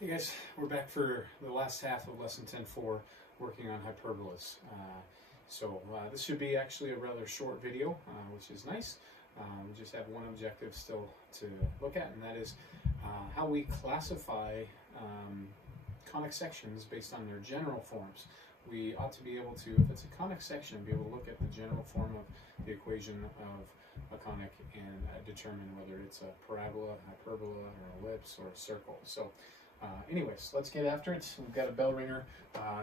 Hey guys, we're back for the last half of lesson 10.4, working on hyperbolas. This should be actually a rather short video, which is nice. We just have one objective still to look at, and that is how we classify conic sections based on their general forms. We ought to be able to, if it's a conic section, be able to look at the general form of the equation of a conic and determine whether it's a parabola, hyperbola, or ellipse, or circle. Anyways, let's get after it. We've got a bell ringer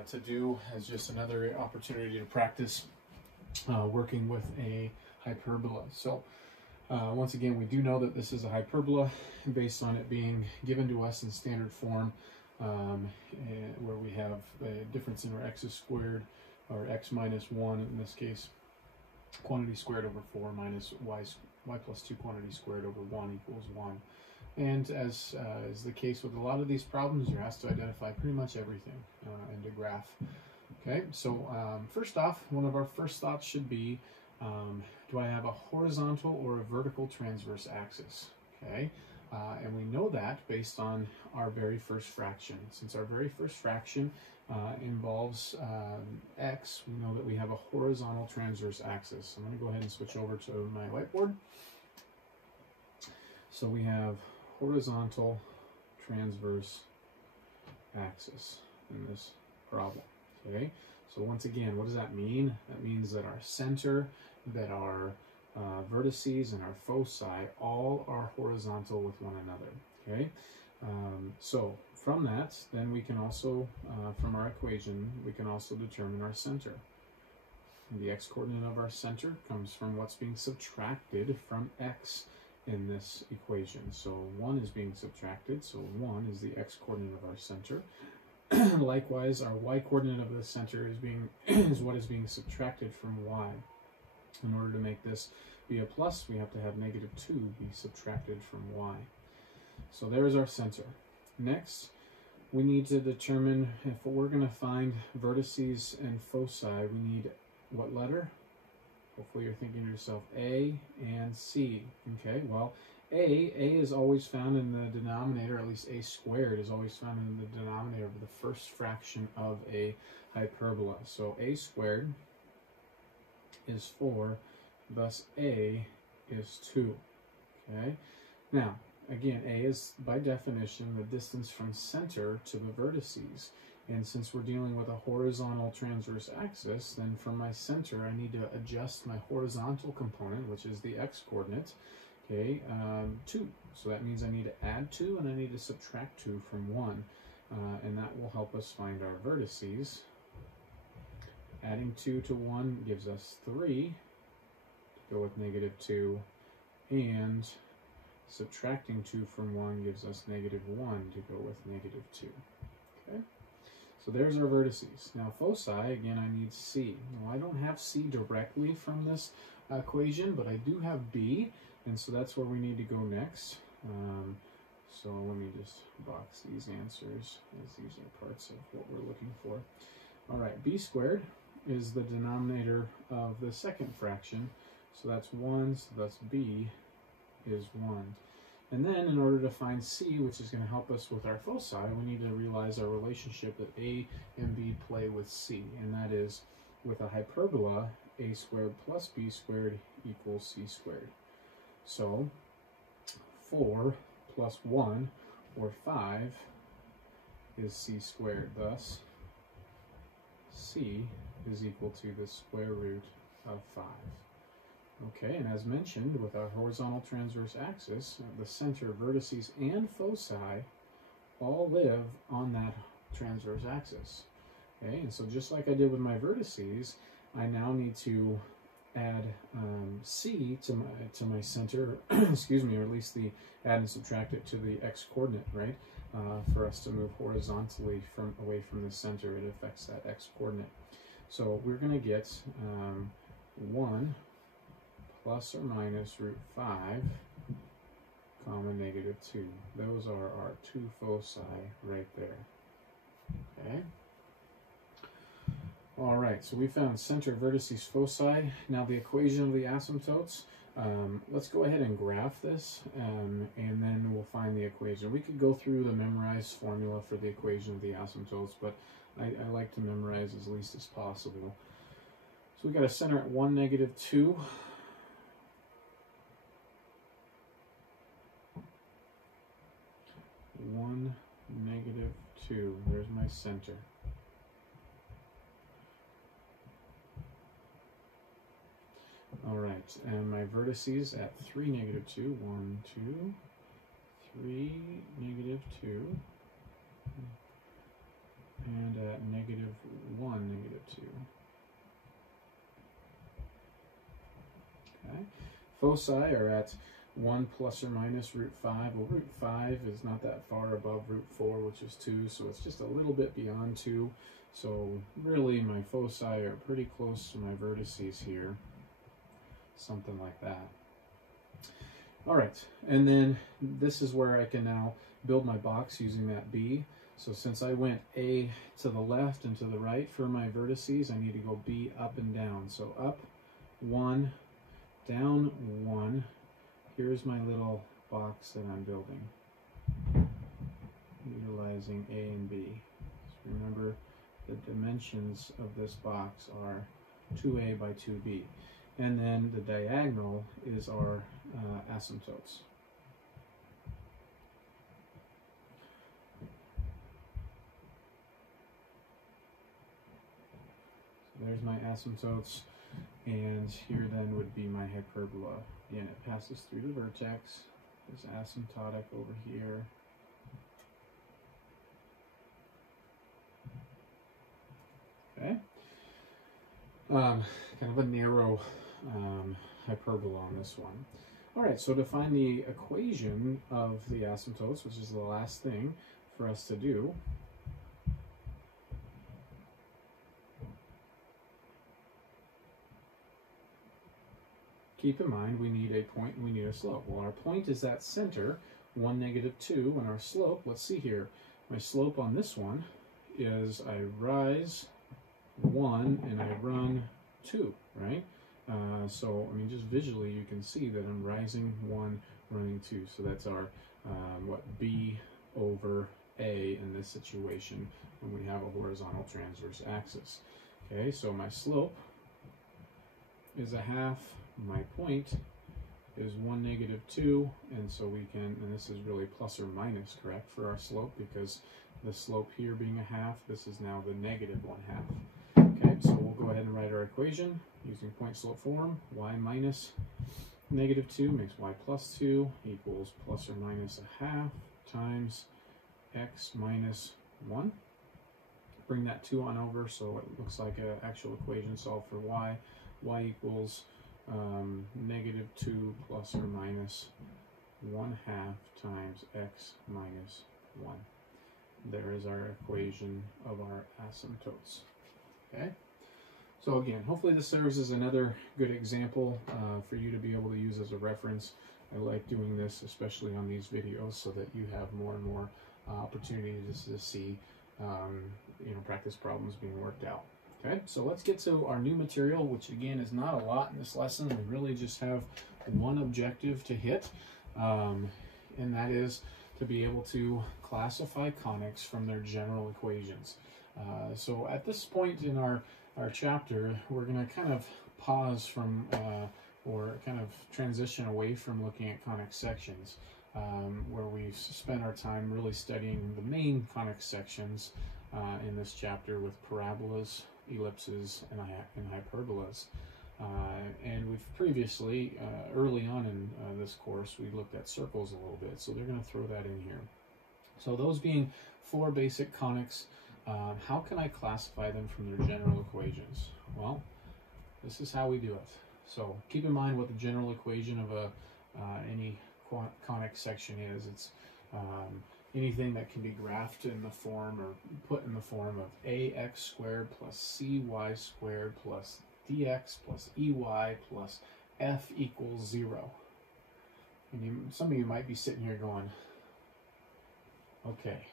to do as just another opportunity to practice working with a hyperbola. Once again, we do know that this is a hyperbola based on it being given to us in standard form, where we have a difference in our x's squared, or x minus 1 in this case, quantity squared over 4 minus y plus 2 quantity squared over 1 equals 1. And as is the case with a lot of these problems, you're asked to identify pretty much everything and to graph. Okay, so first off, one of our first thoughts should be, do I have a horizontal or a vertical transverse axis? Okay, and we know that based on our very first fraction. Since our very first fraction involves x, we know that we have a horizontal transverse axis. I'm going to go ahead and switch over to my whiteboard. So we have horizontal transverse axis in this problem. Okay, so once again, what does that mean? That means that our center, that our vertices and our foci all are horizontal with one another. Okay, so from that, then we can also, from our equation, we can also determine our center. And the x-coordinate of our center comes from what's being subtracted from x in this equation. So 1 is being subtracted, so 1 is the x-coordinate of our center. Likewise, our y-coordinate of the center is what is being subtracted from y. In order to make this be a plus, we have to have negative 2 be subtracted from y. So there's our center. Next, we need to determine, if we're going to find vertices and foci, we need what letter? Hopefully you're thinking to yourself, A and C. Okay, well, A is always found in the denominator, at least A squared is always found in the denominator of the first fraction of a hyperbola. So A squared is 4, thus A is 2. Okay, now, again, A is, by definition, the distance from center to the vertices. And since we're dealing with a horizontal transverse axis, then from my center, I need to adjust my horizontal component, which is the x-coordinate, okay, 2. So that means I need to add 2 and I need to subtract 2 from 1. And that will help us find our vertices. Adding 2 to 1 gives us 3, to go with negative 2, and subtracting 2 from 1 gives us negative 1, to go with negative 2. Okay? So there's our vertices. Now foci, again, I need C. Now I don't have C directly from this equation, but I do have B, and so that's where we need to go next. So let me just box these answers, as these are parts of what we're looking for. All right, B squared is the denominator of the second fraction, so that's 1, so that's B is 1. And then, in order to find C, which is going to help us with our foci, we need to realize our relationship that A and B play with C, and that is, with a hyperbola, A squared plus B squared equals C squared. So, 4 plus 1, or 5, is C squared. Thus, C is equal to the square root of 5. Okay, and as mentioned, with our horizontal transverse axis, the center, vertices, and foci all live on that transverse axis. Okay, and so just like I did with my vertices, I now need to add C to my center, excuse me, or at least add and subtract it to the x-coordinate, right? For us to move horizontally away from the center, it affects that x-coordinate. So we're going to get 1 plus or minus root 5, comma, negative 2. Those are our two foci right there. Okay? All right, so we found center, vertices, foci. Now the equation of the asymptotes, let's go ahead and graph this, and then we'll find the equation. We could go through the memorized formula for the equation of the asymptotes, but I like to memorize as least as possible. So we got a center at 1, -2. One, -2. There's my center. All right, and my vertices at 3, -2. 1, 2, 3, -2. And at -1, -2. Okay. Foci are at 1 plus or minus √5. Well, √5 is not that far above √4, which is 2, so it's just a little bit beyond 2. So really my foci are pretty close to my vertices here. Something like that. All right, and then this is where I can now build my box using that B. So since I went A to the left and to the right for my vertices, I need to go B up and down. So up 1, down 1. Here's my little box that I'm building, utilizing A and B. So remember, the dimensions of this box are 2A by 2B. And then the diagonal is our asymptotes. So there's my asymptotes, and here then would be my hyperbola. Again, it passes through the vertex. There's asymptotic over here. Okay. Kind of a narrow hyperbola on this one. All right, so to find the equation of the asymptotes, which is the last thing for us to do, keep in mind we need a point and we need a slope. Well, our point is that center, 1, -2, and our slope, let's see here, my slope on this one is I rise 1 and I run 2, right? So, I mean, just visually you can see that I'm rising 1, running 2. So that's our, B over A in this situation when we have a horizontal transverse axis. Okay, so my slope is 1/2. My point is 1, -2, and so we can, and this is really plus or minus, correct, for our slope, because the slope here being 1/2, this is now the -1/2. Okay, so we'll go ahead and write our equation using point-slope form. Y minus -2 makes y plus 2 equals plus or minus 1/2 times x minus 1. Bring that 2 on over so it looks like an actual equation solved for y. Y equals -2 plus or minus 1/2 times x minus 1. There is our equation of our asymptotes. Okay, so again, hopefully this serves as another good example for you to be able to use as a reference. I like doing this, especially on these videos, so that you have more and more opportunities to see practice problems being worked out. Okay, so let's get to our new material, which again is not a lot in this lesson. We really just have one objective to hit, and that is to be able to classify conics from their general equations. So at this point in our chapter, we're going to kind of pause from, or kind of transition away from looking at conic sections, where we've spent our time really studying the main conic sections in this chapter with parabolas, ellipses, and hyperbolas. And we've previously, early on in this course, we looked at circles a little bit, so they're going to throw that in here. So those being 4 basic conics, how can I classify them from their general equations? Well, this is how we do it. So keep in mind what the general equation of any conic section is. It's anything that can be graphed in the form or put in the form of ax squared plus cy squared plus dx plus ey plus f equals 0. And some of you might be sitting here going, okay,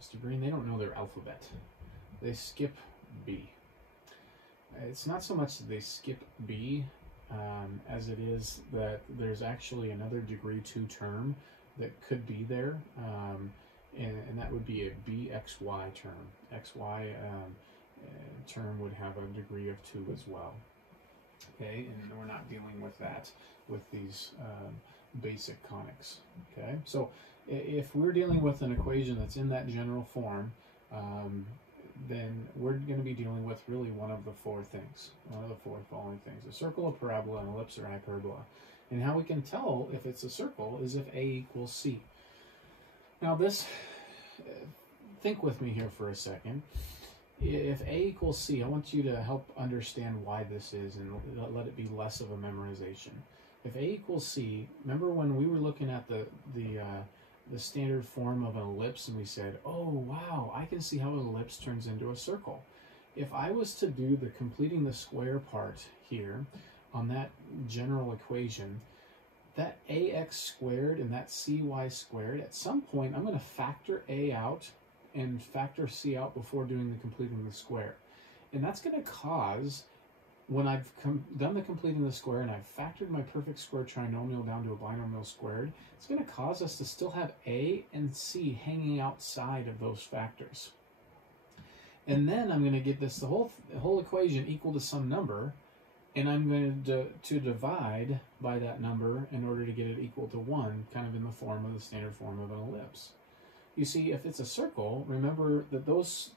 Mr. Green, they don't know their alphabet. They skip B. It's not so much that they skip B, as it is that there's actually another degree 2 term that could be there, and that would be a bxy term. Xy term would have a degree of 2 as well. Okay, and we're not dealing with that with these basic conics. Okay, so if we're dealing with an equation that's in that general form, then we're going to be dealing with really one of the four following things: a circle, a parabola, an ellipse, or hyperbola. And how we can tell if it's a circle is if A equals C. Now this, think with me here for a second. If A equals C, I want you to help understand why this is and let it be less of a memorization. If A equals C, remember when we were looking at the standard form of an ellipse and we said, oh wow, I can see how an ellipse turns into a circle. If I was to do the completing the square part here on that general equation, that ax squared and that cy squared, at some point I'm going to factor A out and factor C out before doing the completing the square. And that's going to cause, when I've done the completing the square and I've factored my perfect square trinomial down to a binomial squared, it's going to cause us to still have A and C hanging outside of those factors. And then I'm going to get this, the whole equation equal to some number, and I'm going to divide by that number in order to get it equal to 1, kind of in the form of the standard form of an ellipse. You see, if it's a circle, remember that those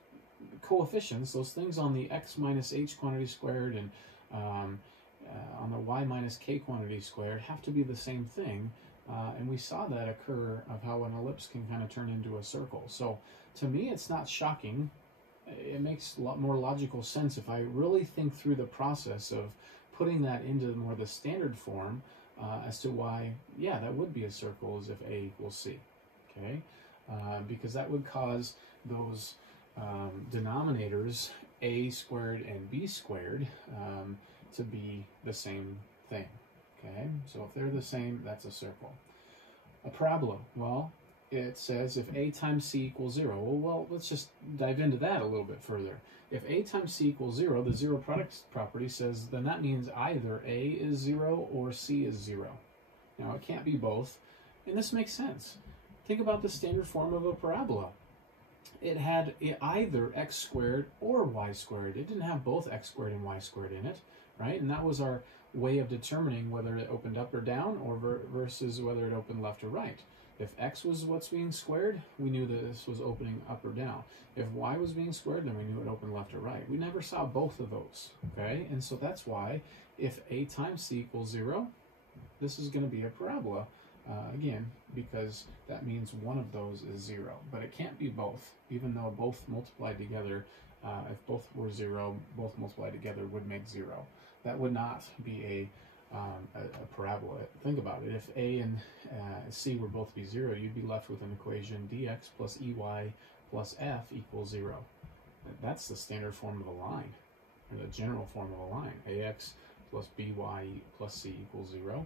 coefficients, those things on the x minus h quantity squared and on the y minus k quantity squared have to be the same thing. And we saw that occur of how an ellipse can kind of turn into a circle. So to me, it's not shocking. It makes a lot more logical sense if I really think through the process of putting that into more the standard form as to why, yeah, that would be a circle as if A equals C. Okay? Because that would cause those denominators, A squared and B squared, to be the same thing. Okay? So if they're the same, that's a circle. A parabola, well, it says if A times C equals 0. Well, let's just dive into that a little bit further. If A times C equals 0, the zero product property says then that means either A is 0 or C is 0. Now, it can't be both, and this makes sense. Think about the standard form of a parabola. It had either x squared or y squared. It didn't have both x squared and y squared in it, right? And that was our way of determining whether it opened up or down or versus whether it opened left or right. If x was what's being squared, we knew that this was opening up or down. If y was being squared, then we knew it opened left or right. We never saw both of those, okay? And so that's why if A times C equals 0, this is going to be a parabola. Again, because that means one of those is 0. But it can't be both, even though both multiplied together, if both were 0, both multiplied together would make 0. That would not be a parabola. Think about it. If A and C were both be 0, you'd be left with an equation dx plus ey plus f equals 0. That's the standard form of a line, or the general form of a line. Ax plus by plus c equals 0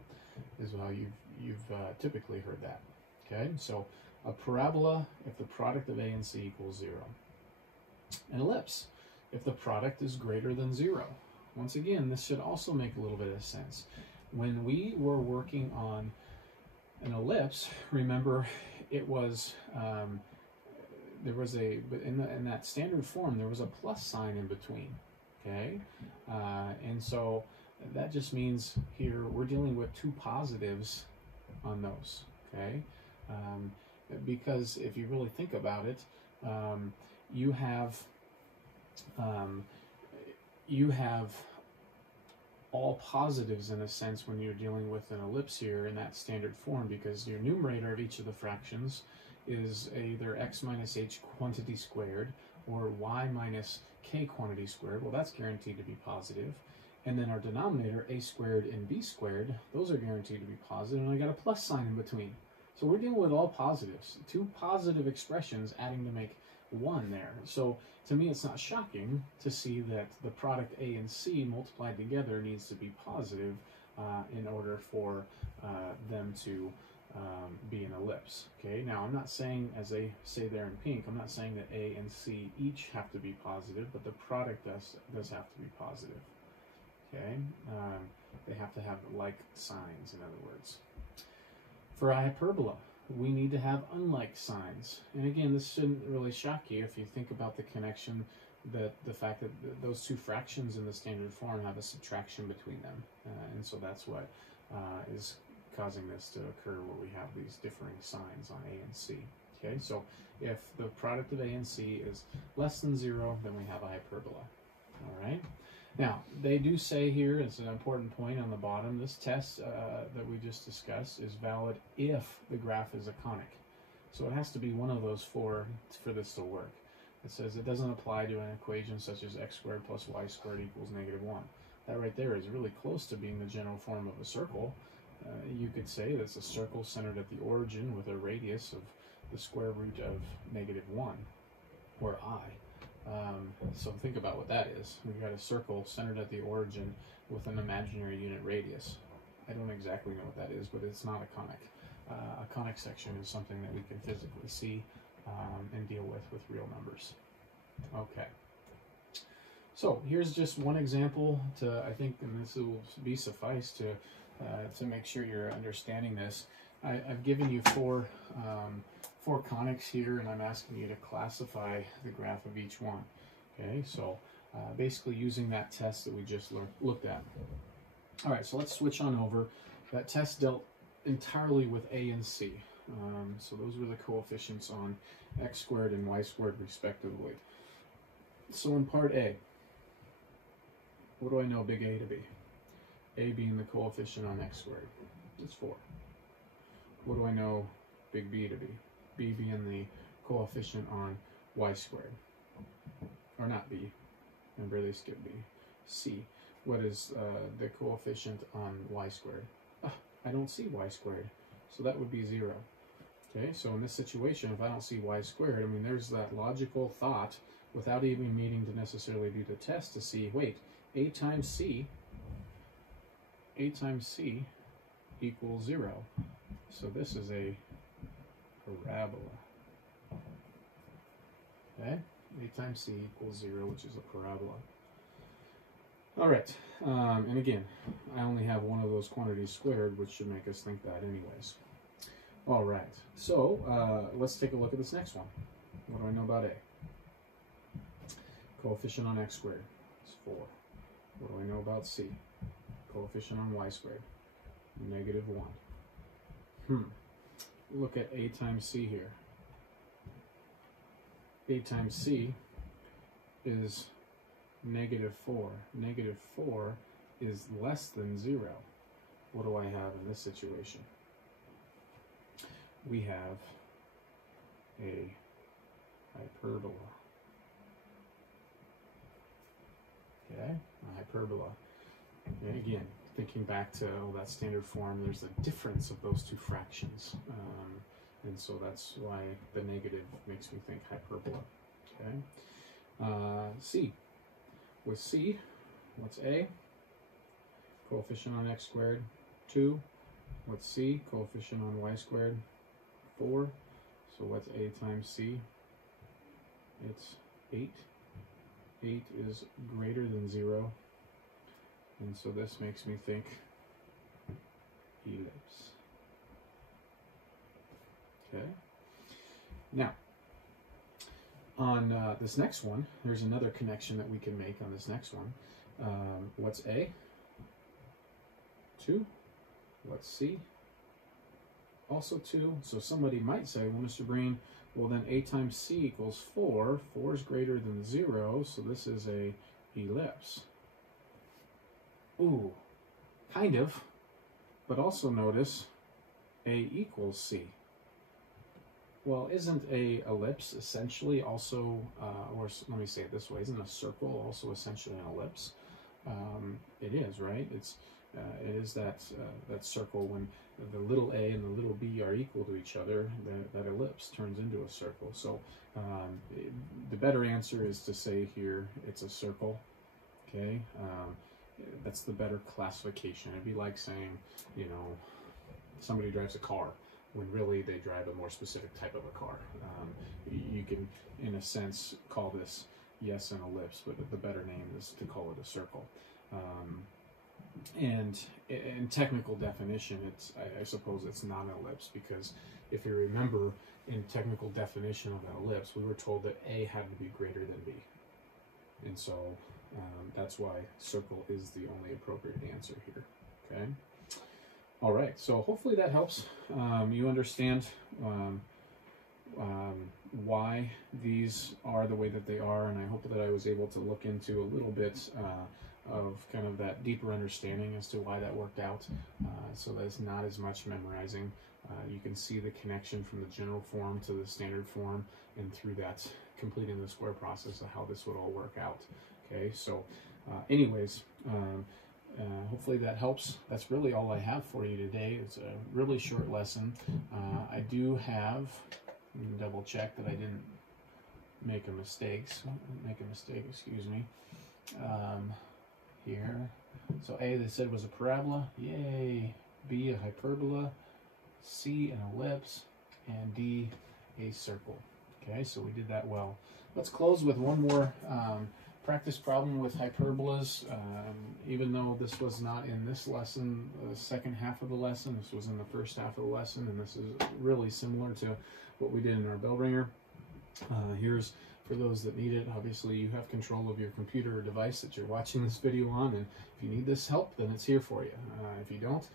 is how you've typically heard that. Okay, so a parabola if the product of A and C equals 0. An ellipse if the product is greater than 0. Once again, this should also make a little bit of sense. When we were working on an ellipse, remember it was there was in that standard form there was a plus sign in between. Okay, and so that just means here we're dealing with two positives on those. Okay, because if you really think about it, you have all positives in a sense when you're dealing with an ellipse here in that standard form, because your numerator of each of the fractions is either x minus h quantity squared or y minus k quantity squared. Well, that's guaranteed to be positive. And then our denominator, a squared and b squared, those are guaranteed to be positive, and I got a plus sign in between. So we're dealing with all positives, two positive expressions adding to make 1 there. So to me, it's not shocking to see that the product A and C multiplied together needs to be positive in order for them to be an ellipse. Okay, now I'm not saying, as they say there in pink, I'm not saying that A and C each have to be positive, but the product does have to be positive. Okay, they have to have like signs, in other words. For a hyperbola, we need to have unlike signs. And again, this shouldn't really shock you if you think about the connection, that the fact that those two fractions in the standard form have a subtraction between them. And so that's what is causing this to occur, where we have these differing signs on A and C. Okay, so if the product of A and C is less than 0, then we have a hyperbola. All right. Now, they do say here, it's an important point on the bottom, this test that we just discussed is valid if the graph is a conic. So it has to be one of those four for this to work. It says it doesn't apply to an equation such as x squared plus y squared equals -1. That right there is really close to being the general form of a circle. You could say that's a circle centered at the origin with a radius of the square root of -1, or I. So think about what that is. We've got a circle centered at the origin with an imaginary unit radius. I don't exactly know what that is, but it's not a conic. A conic section is something that we can physically see and deal with real numbers. Okay. So here's just one example to, I think, and this will be suffice to make sure you're understanding this. I've given you four conics here, and I'm asking you to classify the graph of each one. Okay, so basically using that test that we just looked at. All right, so let's switch on over. That test dealt entirely with A and C. So those were the coefficients on x squared and y squared respectively. So in part A, what do I know big A to be? A being the coefficient on x squared. It's 4. What do I know big B to be? B being the coefficient on y squared. Or not B. Remember, they skipped B. C. What is the coefficient on y squared? I don't see y squared. So that would be 0. Okay, so in this situation, if I don't see y squared, I mean, there's that logical thought without even needing to necessarily do the test to see, wait, A times C equals 0. So this is a parabola. Okay, A times C equals 0, which is a parabola. All right, and again, I only have one of those quantities squared, which should make us think that anyways. All right, so let's take a look at this next one. What do I know about A? Coefficient on x squared is 4. What do I know about C? Coefficient on y squared, -1. Look at A times C here. A times C is -4. -4 is less than 0. What do I have in this situation? We have a hyperbola. Okay, a hyperbola. And again, thinking back to that standard form, there's a difference of those two fractions. And so that's why the negative makes me think hyperbola. Okay. C. With C, what's A? Coefficient on x squared, 2. What's C? Coefficient on y squared, 4. So what's A times C? It's 8. 8 is greater than 0. And so this makes me think ellipse. Okay. Now, on this next one, there's another connection that we can make on this next one. What's A? 2. What's C? Also 2. So somebody might say, well, Mr. Breen, well then A times C equals 4. 4 is greater than 0, so this is a ellipse. Ooh, kind of. But also notice A equals C. Well, isn't a ellipse essentially also, or let me say it this way, isn't a circle also essentially an ellipse? It is, right? It is that circle when the little a and the little b are equal to each other, that ellipse turns into a circle. So the better answer is to say here it's a circle, okay? That's the better classification. It'd be like saying, you know, somebody drives a car, when really they drive a more specific type of a car. You can, in a sense, call this, yes, an ellipse, but the better name is to call it a circle. And in technical definition, I suppose it's not an ellipse, because if you remember, in technical definition of an ellipse, we were told that A had to be greater than B. And so that's why circle is the only appropriate answer here. Okay. All right. So hopefully that helps you understand why these are the way that they are, and I hope that I was able to look into a little bit of kind of that deeper understanding as to why that worked out, so that it's not as much memorizing. You can see the connection from the general form to the standard form, and through that completing the square process of how this would all work out. Okay, so anyways, hopefully that helps. That's really all I have for you today. It's a really short lesson. I do have, double check that I didn't make a mistake, excuse me, here. So A, they said, was a parabola, yay. B, a hyperbola. C, an ellipse. And D, a circle. Okay, so we did that well. Let's close with one more practice problem with hyperbolas. Even though this was not in this lesson, the second half of the lesson, this was in the first half of the lesson, and this is really similar to what we did in our bell ringer. Here's, for those that need it, obviously you have control of your computer or device that you're watching this video on, and if you need this help, then it's here for you. If you don't,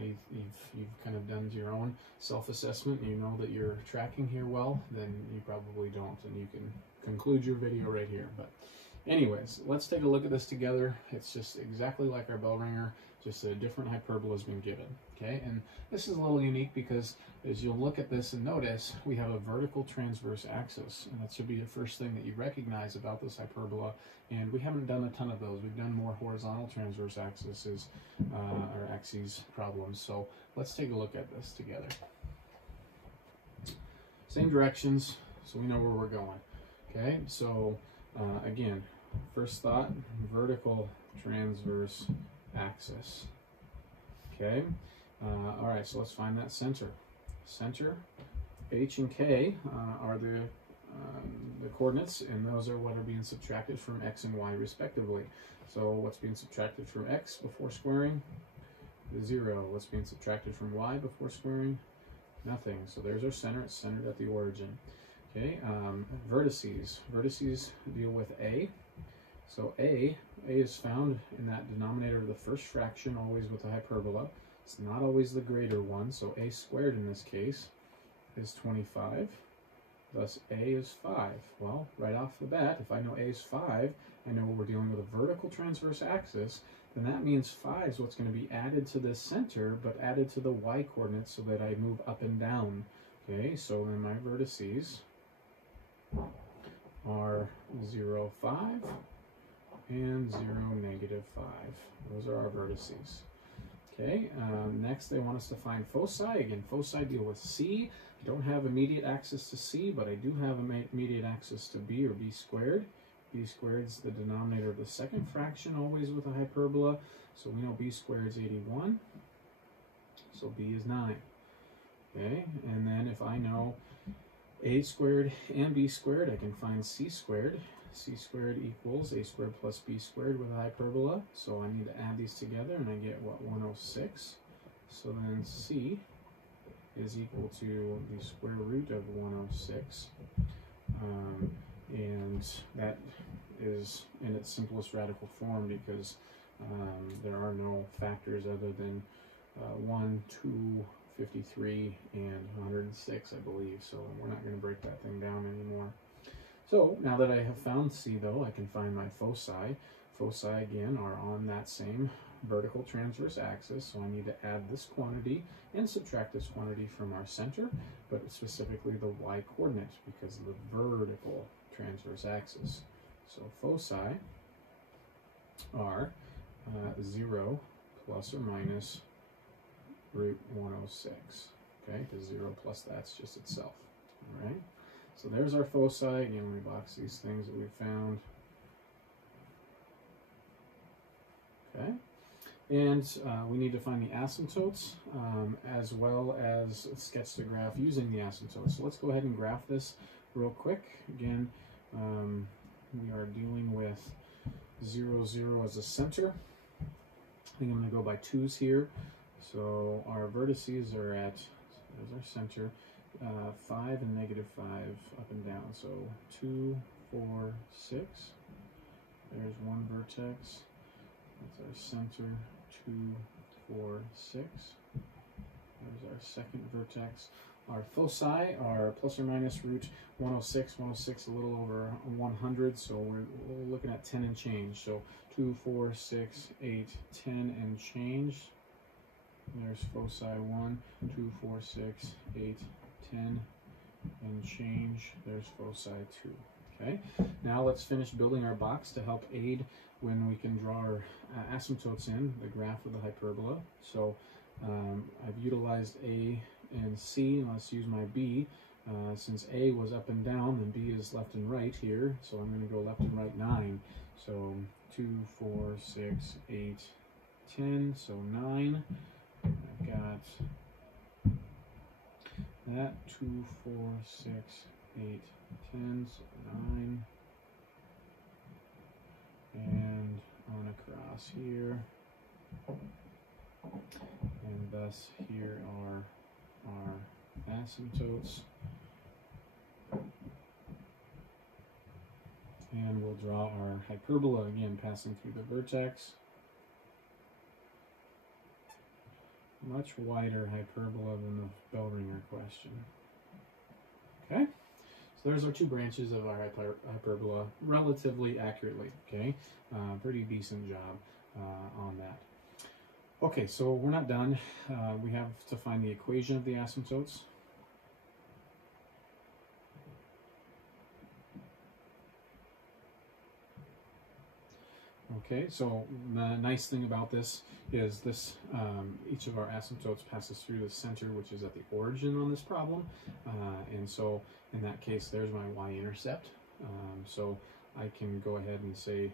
you've kind of done your own self-assessment, and you know that you're tracking here well, then you probably don't, and you can conclude your video right here. But anyways, let's take a look at this together. It's just exactly like our bell ringer, just a different hyperbola has been given. Okay, and this is a little unique because as you'll look at this and notice, we have a vertical transverse axis, and that should be the first thing that you recognize about this hyperbola. And we haven't done a ton of those. We've done more horizontal transverse axes or axes problems. So let's take a look at this together. Same directions, so we know where we're going. Okay, so again, first thought, vertical transverse axis. Okay, all right, so let's find that center. Center, H and K are the coordinates, and those are what are being subtracted from X and Y respectively. So what's being subtracted from X before squaring? 0. What's being subtracted from Y before squaring? Nothing. So there's our center. It's centered at the origin. Okay, vertices. Vertices deal with A. So A is found in that denominator of the first fraction, always with a hyperbola. It's not always the greater one, so A squared in this case is 25. Thus A is 5. Well, right off the bat, if I know A is 5, I know we're dealing with a vertical transverse axis, then that means 5 is what's going to be added to this center, but added to the Y coordinates so that I move up and down. Okay, so then my vertices are 0, 5, and 0, -5. Those are our vertices. Okay, next they want us to find foci. Again, foci deal with C. I don't have immediate access to C, but I do have immediate access to B, or B squared. B squared is the denominator of the second fraction, always with a hyperbola. So we know B squared is 81. So B is 9. Okay, and then if I know A squared and B squared, I can find C squared. C squared equals A squared plus B squared with a hyperbola. So I need to add these together, and I get, what, 106. So then C is equal to the square root of 106. And that is in its simplest radical form, because there are no factors other than 1, 2, 53, and 106, I believe. So we're not going to break that thing down anymore. So now that I have found C, though, I can find my foci. Foci, again, are on that same vertical transverse axis, so I need to add this quantity and subtract this quantity from our center, but specifically the Y coordinate, because of the vertical transverse axis. So foci are 0 plus or minus root 106. Okay, because 0 plus that's just itself. All right. So there's our foci. Again, let me box these things that we found. Okay, and we need to find the asymptotes as well as sketch the graph using the asymptotes. So let's go ahead and graph this real quick. Again, we are dealing with 0, 0 as a center. I think I'm going to go by 2's here. So our vertices are at, there's our center, 5 and -5 up and down. So 2, 4, 6. There's one vertex. That's our center, 2, 4, 6. There's our second vertex. Our foci are plus or minus root 106, 106 a little over 100, so we're looking at 10 and change. So 2, 4, 6, 8, 10 and change. There's foci 1, 2, 4, 6, 8, 10 and change. There's foci 2. Okay, now let's finish building our box to help aid when we can draw our asymptotes in, the graph of the hyperbola. So I've utilized A and C, and let's use my B. Since A was up and down, and B is left and right here, so I'm going to go left and right 9. So 2, 4, 6, 8, 10, so 9. I've got that, 2, 4, 6, 8, 10, so 9. And on across here. And thus here are our asymptotes. And we'll draw our hyperbola again, passing through the vertex. Much wider hyperbola than the bell ringer question. Okay, so there's our 2 branches of our hyperbola relatively accurately. Okay, pretty decent job on that. Okay, so we're not done. We have to find the equation of the asymptotes. Okay, so the nice thing about this is this each of our asymptotes passes through the center, which is at the origin on this problem. And so in that case, there's my y-intercept. So I can go ahead and say,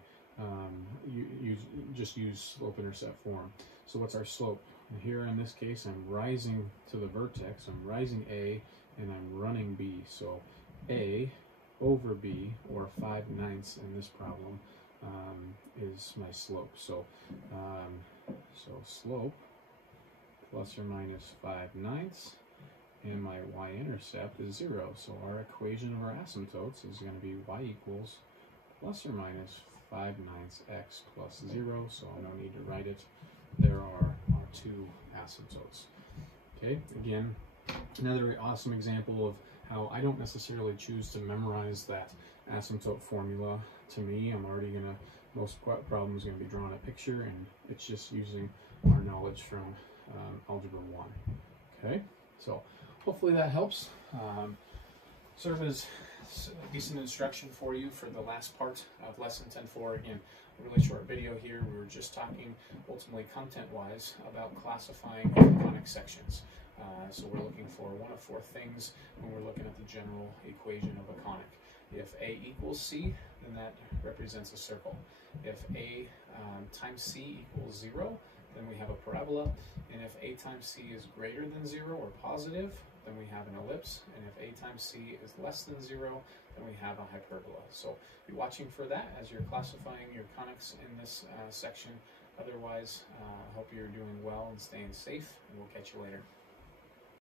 just use slope-intercept form. So what's our slope? Here in this case, I'm rising to the vertex. I'm rising A, and I'm running B. So A over B, or 5/9 in this problem, is my slope. So, so slope plus or minus 5/9, and my y-intercept is 0. So our equation of our asymptotes is going to be y equals plus or minus 5/9 x plus 0. So I don't need to write it. There are our 2 asymptotes. Okay, again, another awesome example of how I don't necessarily choose to memorize that asymptote formula. To me, I'm already going to, most problems are going to be drawn a picture, and it's just using our knowledge from Algebra 1. Okay, so hopefully that helps. Serve as decent instruction for you for the last part of Lesson 10.4. Again, a really short video here. We were just talking, ultimately content-wise, about classifying conic sections. So we're looking for one of 4 things when we're looking at the general equation of a conic. If A equals C, then that represents a circle. If A times C equals 0, then we have a parabola. And if A times C is greater than 0 or positive, then we have an ellipse. And if A times C is less than 0, then we have a hyperbola. So be watching for that as you're classifying your conics in this section. Otherwise, I hope you're doing well and staying safe, and we'll catch you later.